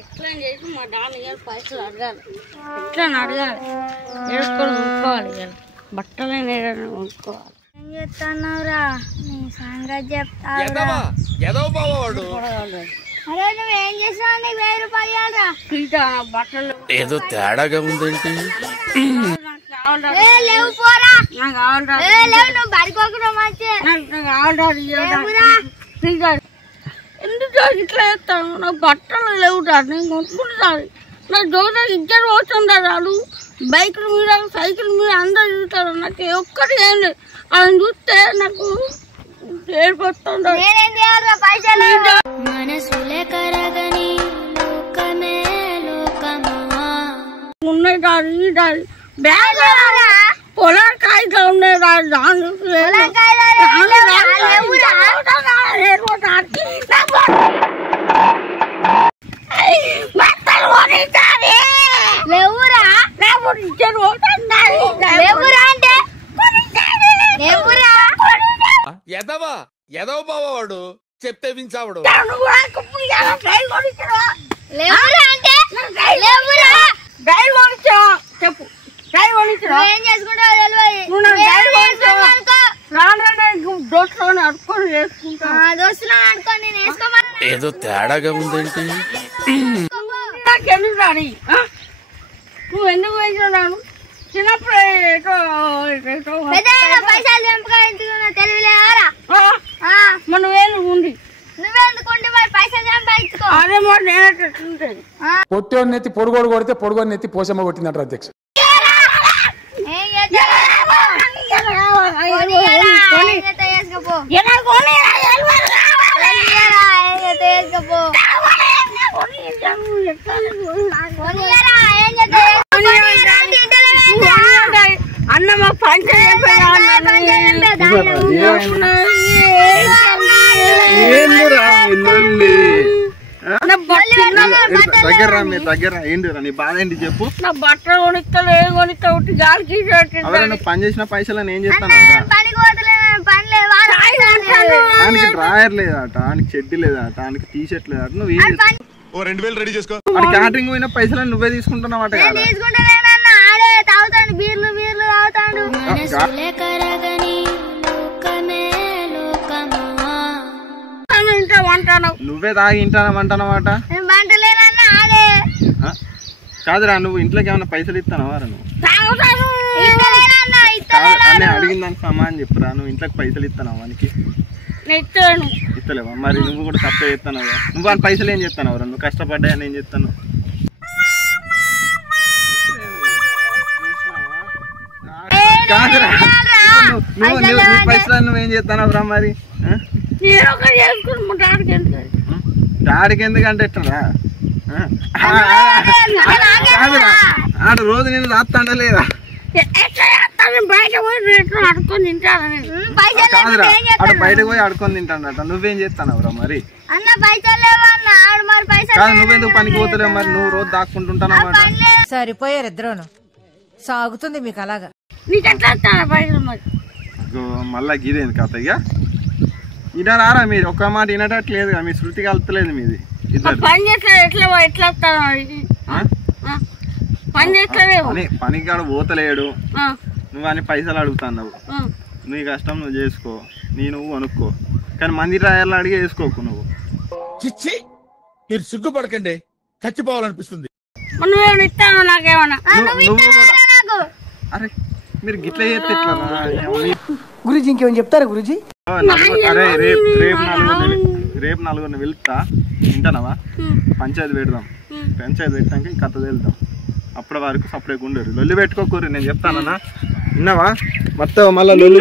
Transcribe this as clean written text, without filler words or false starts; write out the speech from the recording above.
ఎట్లా చేసి మా నాన్న పైసలు అడగాలి, ఎట్లా అడగాలి, ఏడుకొని కొనుక్కోవాలి, బట్టలు కొనుక్కోవాలి. ఏం చెప్తున్నావురా? నీ సంగతి చెప్తావు. అరే నువ్వేం చేసావు? నీకు 1000 రూపాయలు ఇవ్వాలరా? బట్టలు ఏదో తేడాగా ఉందేంటి? లేవు పోరా, లేవు నువ్వు బడికోకుండా మంచి ఎందుకు ఇట్లా చేస్తాను? నాకు బట్టలు లేవురా, నేను కొనుక్కుంటాను. నా జోట ఇద్దరు పోతుందా వాళ్ళు బైకుల మీద సైకిల్ మీద అందరు చూస్తారు. నాకు ఒక్కటి ఏం లేదు. వాళ్ళని చూస్తే నాకు ఏడిపోతుండ. ఉన్నాయి దాని దాని బ్యాగ్ పొలం కాయగా ఉన్నాయి దాని బట్టలు కొనిస్తాను. లేవురా లేవురా అంటే లేవురా. ఎదవ బావాడు చెప్తే వించావాడు. లేవురా అంటే లేవురా. చెప్పు ఏం చేసుకుంటావు దోస్తులను అడుకొని నేను వేసుకోమని. ఏదో తేడాగా ఉందేంటి? నాకెందుకు రాని? నువ్వు ఎందుకు వేసినాను? చిన్నప్పుడు పైసలు చంపుకున్నా తెలివిలేరా? నువ్వేందు ఉంది, నువ్వెందుకుంటే మరి పైసలు సంపాదించుకో. అదే మరి నేనట్టుంటది. పొట్టోని నెత్తి పొడుగోడు కొడితే పొడుగోని నెత్తి పోసమ్మ కొట్టిందంటారు అధ్యక్ష. అన్న మా పంచాయతీ దగ్గర ఏంటి నీ బాధ ఏంటి చెప్పు. నా బట్టలు కొనిస్తాను, ఏం కొనిస్తా ఒకటి గాలికి పని చేసిన పైసలు ఏం చేస్తాను? ఆయనకి డ్రాయర్ లేదట, ఆయనకి చెడ్డీ లేదట, ఆయనకి టీ షర్ట్ లేదట. నువ్వు ఏం చేస్తావు? 2000 రెడీ చేసుకో. క్యాటరింగ్ పోయిన పైసలు నువ్వే తీసుకుంటున్నావట కదా. ఆడే తాగుతాడు, బీర్లు తాగుతాడు. నువ్వే తాగి ఇంటానమాట కాదురా. నువ్వు ఇంట్లోకి ఏమన్నా పైసలు ఇస్తానవా? నువ్వు అడిగిన దానికి సమానం చెప్పురా. నువ్వు ఇంట్లోకి పైసలు ఇస్తానవా? వానికి ఇస్తలేవా? మరి నువ్వు కూడా తప్పే చేస్తానవా? నువ్వు అని పైసలు ఏం చేస్తానవరా? నువ్వు కష్టపడ్డాయని ఏం చేస్తాను? కాదురా, నువ్వు నీ పైసలు నువ్వేం చేస్తానవరా? మరి డాడీకి ఎందుకంటే ఎట్టరా? ఆడ రోజు నేను రాస్తాండ లేదా? కాదురా, ఆడ బయటకు పోయి ఆడుకొని తింటాడట. నువ్వేం చేస్తానవరా? మరి కాదు, నువ్వెందుకు పనికి పోతలేవు? మరి నువ్వు రోజు దాక్కుంటుంటానమాట. సరిపోయారు ఇద్దరును. సాగుతుంది మీకు అలాగా. మళ్ళా గిదేంది కథ? ఇక వినరారా మీరు? ఒక్క మాట వినటట్లేదు, మీ శృతి కలుతలేదు మీది. పనికి కాడ పోతలేడు, నువ్వు అని పైసలు అడుగుతున్నావు. నీ కష్టం నువ్వు చేసుకో, నువ్వు కొనుక్కో. కానీ మంది రాయాలని అడిగి వేసుకోకు నువ్వు. చిచ్చి, మీరు సిగ్గుపడకండి, చచ్చిపోవాలనిపిస్తుంది. అరే మీరు గిట్లా చేస్తే ఎట్లా? గురుజీ ఇంకేమైనా చెప్తారా గురుజీ? అరే రేపు నలుగురిని వెళ్తా, వింటానవా? పంచాయతీ పెడదాం. పంచాయతీ పెట్టాక ఈ కథ వెళ్దాం. అప్పటి వరకు సపరేట్గా ఉండరు. లొల్లి పెట్టుకోకూరు, నేను చెప్తానన్నా. విన్నావా? మొత్తం మళ్ళీ లొల్లి